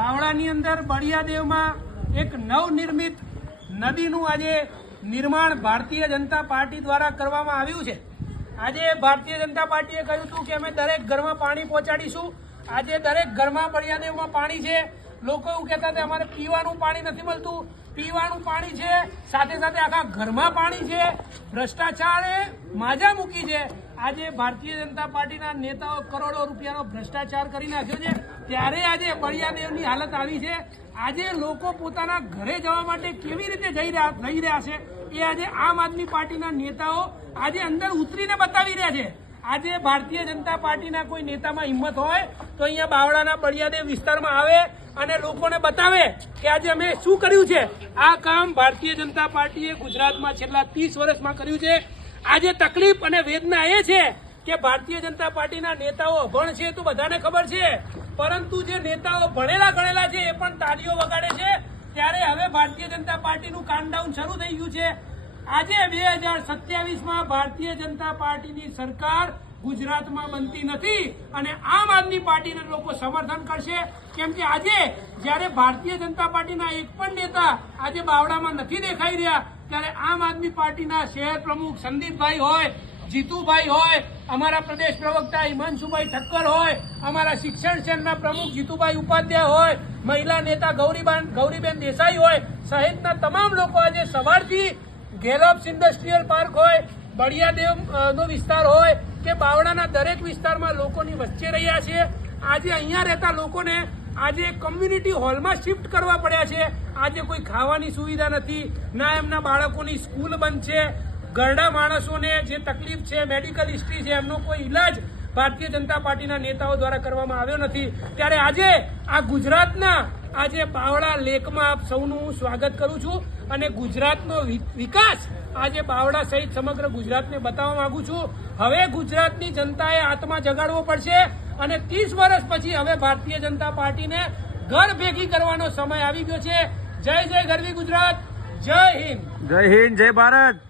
બાવળાની અંદર બળિયાદેવમાં એક નવનિર્મિત નદીનું આજે નિર્માણ ભારતીય જનતા પાર્ટી દ્વારા કરવામાં આવ્યું છે। આજે ભારતીય જનતા પાર્ટીએ કહ્યું હતું કે અમે દરેક ઘરમાં પાણી પહોંચાડીશું। આજે દરેક ઘરમાં બળિયાદેવમાં પાણી છે। લોકો એવું કહેતા હતા અમારે પીવાનું પાણી નથી મળતું, પીવાનું પાણી છે, સાથે સાથે આખા ઘરમાં પાણી છે। ભ્રષ્ટાચારે માજા મૂકી છે। આજે ભારતીય જનતા પાર્ટીના નેતાઓ કરોડો રૂપિયાનો ભ્રષ્ટાચાર કરી નાખ્યો છે, ત્યારે આજે બળિયાદેવની હાલત આવી છે। આજે લોકો પોતાના ઘરે જવા માટે કેવી રીતે જઈ રહ્યા છે એ આજે આમ આદમી પાર્ટીના નેતાઓ આજે અંદર ઉતરીને બતાવી રહ્યા છે। આજે ભારતીય જનતા પાર્ટીના કોઈ નેતામાં હિંમત હોય તો અહીંયા બાવળાના બળિયાદેવ વિસ્તારમાં આવે અને લોકોને બતાવે કે આજે અમે શું કર્યું છે। આ કામ ભારતીય જનતા પાર્ટીએ ગુજરાતમાં છેલ્લા 30 વર્ષમાં કર્યું છે। આજે તકલીફ અને વેદના એ છે કે ભારતીય જનતા પાર્ટીના નેતાઓ અભણ છે તો બધાને ખબર છે, પરંતુ જે નેતાઓ ભણેલા ગણેલા છે એ પણ તાળીઓ વગાડે છે। ત્યારે હવે ભારતીય જનતા પાર્ટીનું કાઉન્ટડાઉન શરૂ થઈ ગયું છે। આજે 2027માં ભારતીય જનતા પાર્ટીની સરકાર ગુજરાતમાં બનતી નથી અને આમ આદમી પાર્ટીને લોકો સમર્થન કરશે, કેમ કે આજે જ્યારે ભારતીય જનતા પાર્ટીના એક પણ નેતા આજે બાવળામાં નથી દેખાઈ રહ્યા, ત્યારે આમ આદમી પાર્ટીના શહેર પ્રમુખ સંદીપભાઈ હોય, જીતુભાઈ હોય, અમારા પ્રદેશ પ્રવક્તા હિમાંશુભાઈ ઠક્કર હોય, અમારા શિક્ષણ સેલના પ્રમુખ જીતુભાઈ ઉપાધ્યાય હોય, મહિલા નેતા ગૌરીબેન દેસાઈ હોય સહિતના તમામ લોકો આજે સવારથી ગેલોપ્સ ઇન્ડસ્ટ્રીયલ પાર્ક હોય, બળિયાદેવ નો વિસ્તાર હોય કે બાવળાના દરેક વિસ્તારમાં લોકોની વચ્ચે રહ્યા છે। આજે અહીંયા રહેતા લોકોને આજે કમ્યુનિટી હોલમાં શિફ્ટ કરવા પડ્યા છે। આજે કોઈ ખાવાની સુવિધા નથી, ના એમના બાળકોની સ્કૂલ બંધ છે, ઘરડા માણસોને જે તકલીફ છે, મેડિકલ હિસ્ટ્રી છે, એમનો કોઈ ઇલાજ ભારતીય જનતા પાર્ટીના નેતાઓ દ્વારા કરવામાં આવ્યો નથી। ત્યારે આજે આ ગુજરાતના આજે બાવળા લેકમાં આપ સૌનું હું સ્વાગત કરું છું અને ગુજરાતનો વિકાસ આજે બાવળા સહિત સમગ્ર ગુજરાતને બતાવવા માંગુ છું। હવે ગુજરાતની જનતાએ આત્મા જગાડવો પડશે અને 30 વર્ષ પછી હવે ભારતીય જનતા પાર્ટીને ઘર ભેગી કરવાનો સમય આવી ગયો છે। જય જય ગરવી ગુજરાત, જય હિન્દ, જય હિન્દ, જય ભારત।